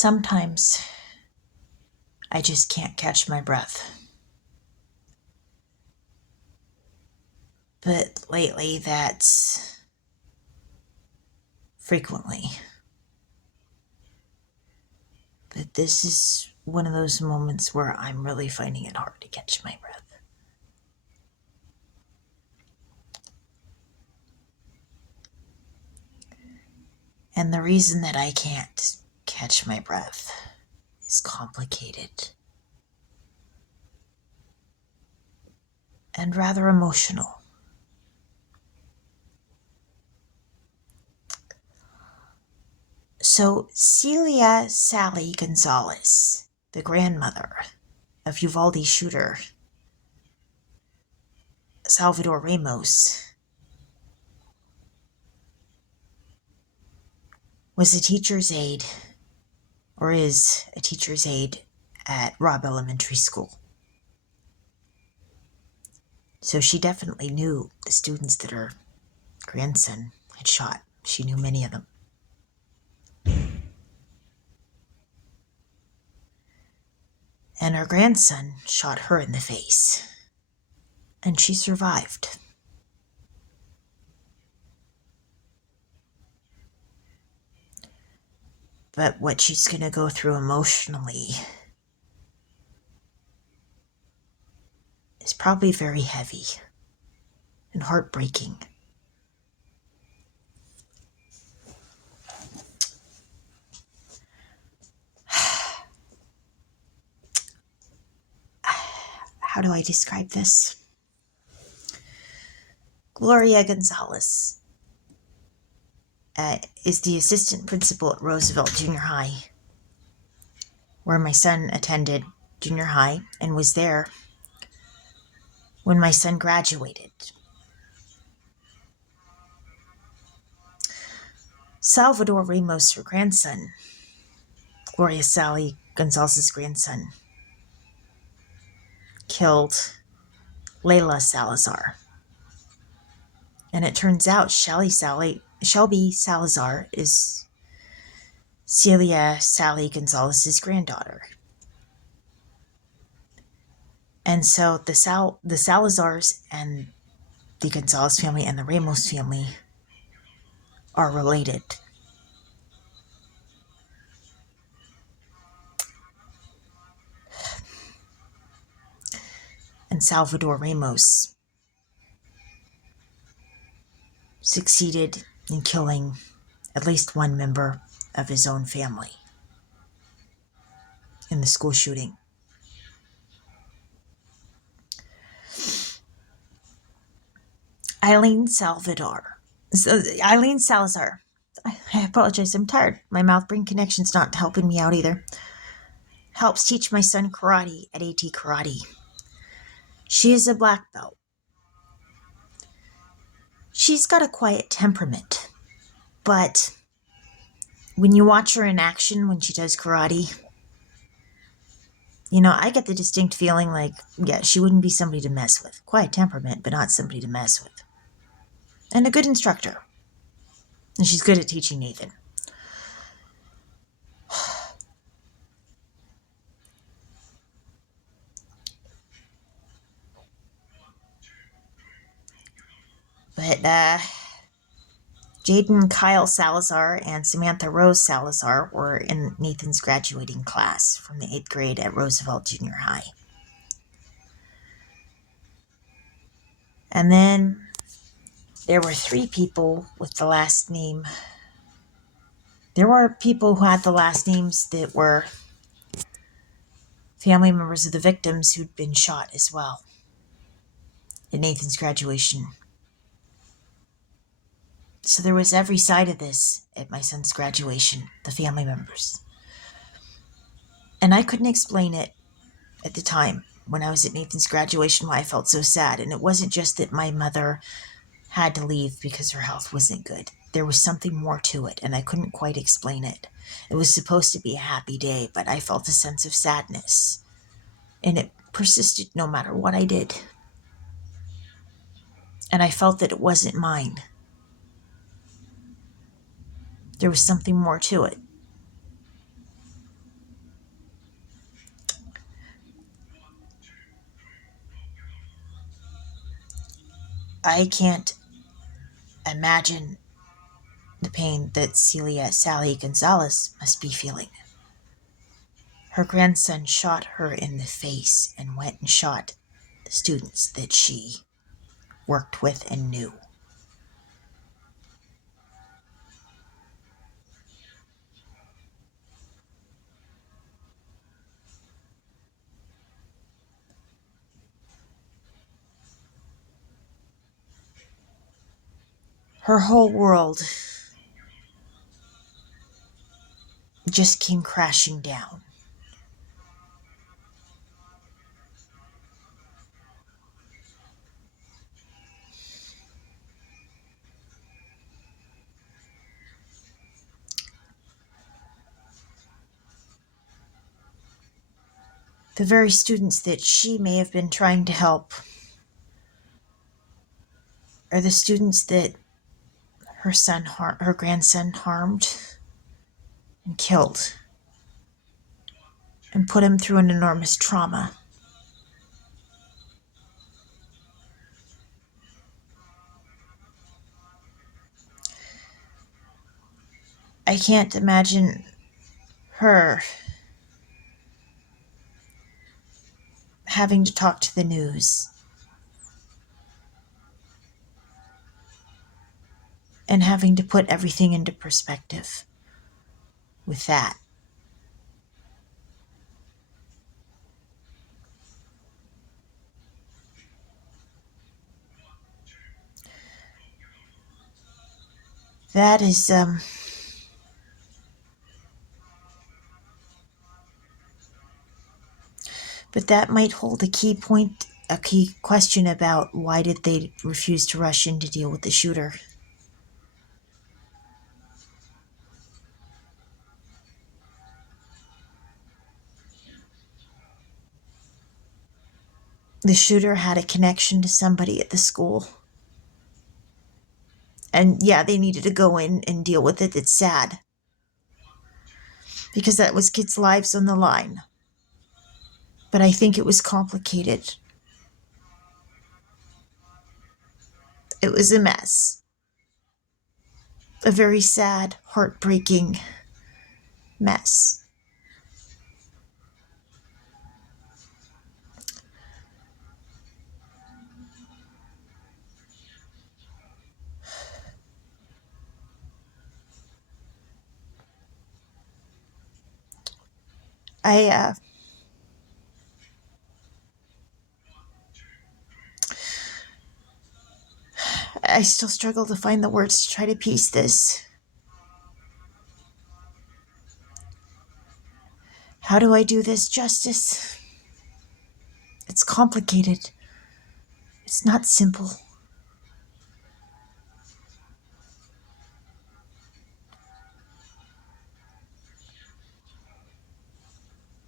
Sometimes I just can't catch my breath. But lately, that's frequently. But this is one of those moments where I'm really finding it hard to catch my breath. And the reason that I can't catch my breath is complicated and rather emotional. So, Celia Sally Gonzalez, the grandmother of Uvalde shooter Salvador Ramos, was a teacher's aide, or is a teacher's aide at Robb Elementary School. So she definitely knew the students that her grandson had shot. She knew many of them. And her grandson shot her in the face. And she survived. But what she's going to go through emotionally is probably very heavy and heartbreaking. How do I describe this? Gloria Gonzalez is the assistant principal at Roosevelt Junior High, where my son attended junior high and was there when my son graduated. Salvador Ramos, her grandson, Gloria Sally Gonzalez's grandson, killed Layla Salazar. And it turns out Shelby Salazar is Celia Sally Gonzalez's granddaughter. And so the Salazars and the Gonzalez family and the Ramos family are related. And Salvador Ramos succeeded in killing at least one member of his own family in the school shooting. Eileen Salazar. I apologize, I'm tired. My mouth-brain connection's not helping me out either. Helps teach my son karate at AT Karate. She is a black belt. She's got a quiet temperament, but when you watch her in action when she does karate, I get the distinct feeling like, yeah, she wouldn't be somebody to mess with. Quiet temperament, but not somebody to mess with. And a good instructor. And she's good at teaching Nathan. But Jaden Kyle Salazar and Samantha Rose Salazar were in Nathan's graduating class from the 8th grade at Roosevelt Junior High. And then there were 3 people with the last name. There were people who had the last names that were family members of the victims who'd been shot as well at Nathan's graduation. So there was every side of this at my son's graduation, the family members. And I couldn't explain it at the time when I was at Nathan's graduation why I felt so sad. And it wasn't just that my mother had to leave because her health wasn't good. There was something more to it, and I couldn't quite explain it. It was supposed to be a happy day, but I felt a sense of sadness. And it persisted no matter what I did. And I felt that it wasn't mine. There was something more to it. I can't imagine the pain that Celia Sally Gonzalez must be feeling. Her grandson shot her in the face and went and shot the students that she worked with and knew. Her whole world just came crashing down. The very students that she may have been trying to help are the students that her grandson harmed and killed and put him through an enormous trauma. I can't imagine her having to talk to the news and having to put everything into perspective with that. That is, but that might hold a key question about why did they refuse to rush in to deal with the shooter. The shooter had a connection to somebody at the school. And yeah, they needed to go in and deal with it. It's sad. Because that was kids' lives on the line. But I think it was complicated. It was a mess. A very sad, heartbreaking mess. I still struggle to find the words to try to piece this. How do I do this justice? It's complicated. It's not simple.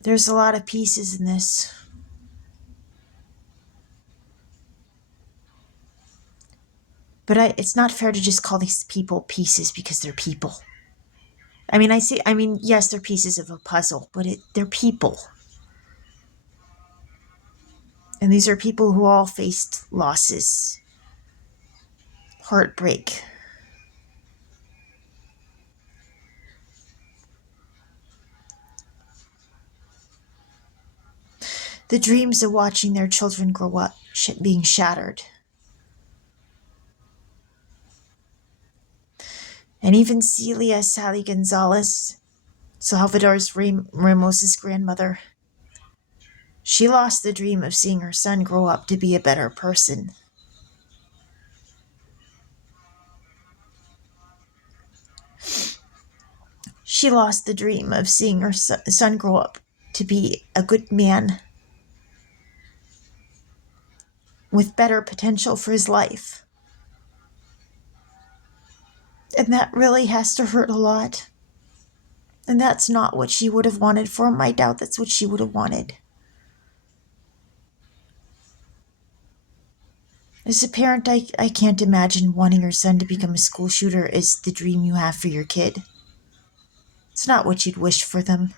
There's a lot of pieces in this. But it's not fair to just call these people pieces because they're people. Yes, they're pieces of a puzzle, but they're people. And these are people who all faced losses, heartbreak. The dreams of watching their children grow up being shattered. And even Celia Sally Gonzalez, Salvador Ramos's grandmother, she lost the dream of seeing her son grow up to be a better person. She lost the dream of seeing her son grow up to be a good man with better potential for his life. And that really has to hurt a lot. And that's not what she would have wanted for him. I doubt that's what she would have wanted. As a parent, I can't imagine wanting your son to become a school shooter is the dream you have for your kid. It's not what you'd wish for them.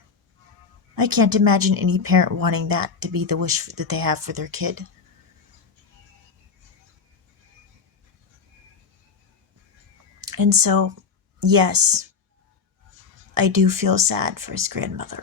I can't imagine any parent wanting that to be the wish that they have for their kid. And so, yes, I do feel sad for his grandmother.